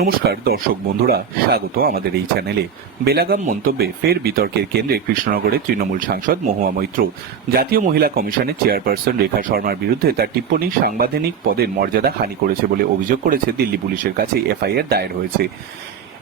নমস্কার, দর্শক বন্ধুরা, স্বাগত আমাদের এই চ্যানেলে। বেলাগাম মন্তব্যে ফের বিতর্কের কেন্দ্রে কৃষ্ণনগরের তৃণমূল সাংসদ মহুয়া মৈত্র। জাতীয় মহিলা কমিশনের চেয়ারপারসন রেখা শর্মার বিরুদ্ধে তার টিপ্পণী সাংবিধানিক পদের মর্যাদা হানি করেছে বলে অভিযোগ করেছে দিল্লি পুলিশের কাছে এফআইআর দায়ের হয়েছে।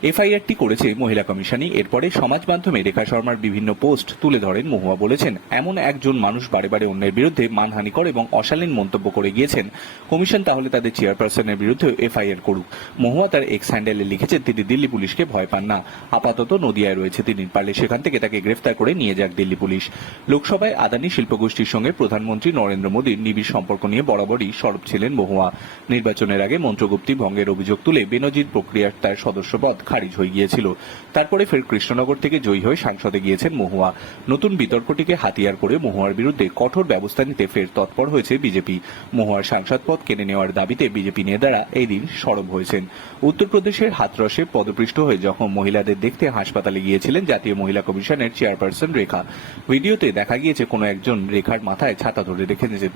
এফআইআরটি করেছে মহিলা কমিশনই। এরপরে সমাজ মাধ্যমে রেখা শর্মার বিভিন্ন পোস্ট তুলে ধরেন মহুয়া বলেছেন, এমন একজন মানুষ বারে বারে অন্যের বিরুদ্ধে মানহানিকর এবং অশালীন মন্তব্য করে গিয়েছেন। কমিশন তাহলে তাদের চেয়ারপারসনের বিরুদ্ধে এফআইআর করুক। মহুয়া তার এক্স হ্যান্ডেলে লিখেছেন তিনি দিল্লি পুলিশকে ভয় পান না। আপাতত নদিয়ায় রয়েছে তিনি পারলে সেখান থেকে তাকে গ্রেফতার করে নিয়ে যাক দিল্লি পুলিশ। লোকসভায় আদানি শিল্পগোষ্ঠীর সঙ্গে প্রধানমন্ত্রী নরেন্দ্র মোদীর নিবিড় সম্পর্ক নিয়ে বরাবরই সরব ছিলেন মহুয়া। নির্বাচনের আগে মন্ত্রগুপ্তি ভঙ্গের অভিযোগ তুলে বেনজির প্রক্রিয়ার তার সদস্যপদ খারিজ হয়ে গিয়েছিল। তারপরে ফের কৃষ্ণনগর থেকে জয়ী হয়ে সাংসদে গিয়েছেন মহুয়া। নতুন বিতর্কটিকে হাতিয়ার করে মহুয়ার বিরুদ্ধে কঠোর ব্যবস্থা নিতে ফের তৎপর হয়েছে বিজেপি। মহুয়ার সাংসদ পদ কেড়ে নেওয়ার দাবিতে বিজেপি নেতারা এই দিন সরব হয়েছেন। উত্তরপ্রদেশের হাতরসে পদপৃষ্ট হয়ে যখন মহিলাদের দেখতে হাসপাতালে গিয়েছিলেন জাতীয় মহিলা কমিশনের চেয়ারপারসন রেখা। ভিডিওতে দেখা গিয়েছে, কোনো একজন রেখার মাথায় ছাতা ধরে রেখেছেন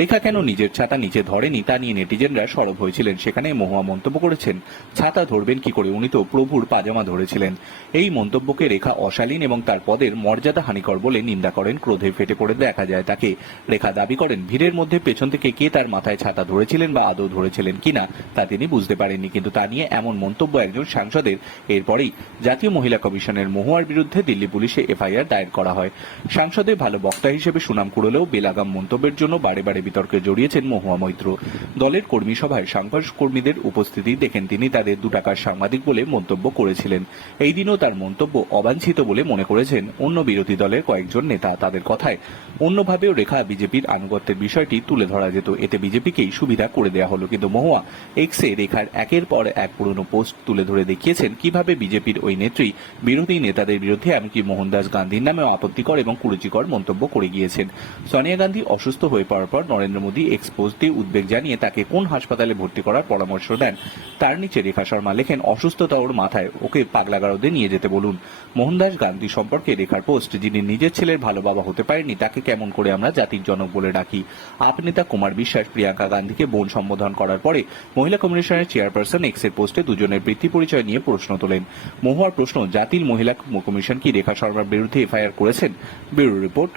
রেখা কেন নিজের ছাতা নিচে ধরেনি তা নিয়ে নেটিজেনরা সরব হয়েছিলেন। সেখানে মহুয়া মন্তব্য করেছেন, ছাতা ধরবেন কি করে? উনি তো প্রভুর পাজামা ধরেছিলেন। এই মন্তব্যকে রেখা অশালীন এবং তার পদের মর্যাদা হানিকর বলে নিন্দা করেন। ক্রোধে ফেটে পড়ে দেখা যায় তাকে। রেখা দাবি করেন, ভিড়ের মধ্যে পেছন থেকে কে তার মাথায় ছাতা ধরেছিলেন বা আদৌ ধরেছিলেন কিনা, তা তিনি বুঝতে পারেননি। কিন্তু তা নিয়ে এমন মন্তব্য একজন সাংসদের। এরপরেই জাতীয় মহিলা কমিশনের মহুয়ার বিরুদ্ধে দিল্লি পুলিশে এফআইআর দায়ের করা হয়। সাংসদের ভালো বক্তা হিসেবে সুনাম কুড়লেও বেলাগাম মন্তব্যের জন্য বারে বারে বিতর্কে জড়িয়েছেন মহুয়া মৈত্র। দলের কর্মী সভায় সাংবাদিক কর্মীদের উপস্থিতি দেখেন তিনি। তাদের দু টাকার সাংবাদিক বলে মন্তব্য করেছিলেন। এই দিনও তার মন্তব্য অবাঞ্ছিত বলে মনে করেছেন অন্য বিরোধী দলের কয়েকজন নেতা। তাদের কথায় অন্যভাবেও রেখা বিজেপির আনুগত্যের বিষয়টি তুলে ধরা যেত। এতে বিজেপিকেই সুবিধা করে দেওয়া হলো। কিন্তু মহুয়া এক্সে রেখার একের পর এক পুরনো পোস্ট তুলে ধরে দেখিয়েছেন কীভাবে বিজেপির ওই নেত্রী বিরোধী নেতাদের বিরুদ্ধে এমনকি মোহনদাস গান্ধীর নামেও আপত্তিকর এবং কুরুচিকর মন্তব্য করে গিয়েছেন। সোনিয়া গান্ধী অসুস্থ হয়ে পড়ার পর নরেন্দ্র মোদী এক্স পোস্ট দিয়ে উদ্বেগ জানিয়ে তাকে কোন হাসপাতালে ভর্তি করার পরামর্শ দেন, তার নিচে রেখা শর্মা লেখেন অসুস্থতা ওর মাথায়। ওকে পাগলাগারদে নিয়ে যেতে বলুন। মোহনদাস গান্ধী সম্পর্কে রেখার পোস্ট, যিনি নিজের ছেলের ভালো বাবা হতে পারেনি তাকে কেমন করে আমরা জাতির জনক বলে ডাকি? আপ নেতা কুমার বিশ্বাস, প্রিয়াঙ্কা গান্ধীকে বোন সম্বোধন করার পরে মহিলা কমিশনের চেয়ারপারসন, এক্সের পোস্টে দুজনের বৃত্তি পরিচয় নিয়ে প্রশ্ন তোলেন। মহুয়ার প্রশ্ন, জাতির মহিলা কমিশন কি রেখা শর্মার বিরুদ্ধে এফআইআর করেছেন? Bureau report.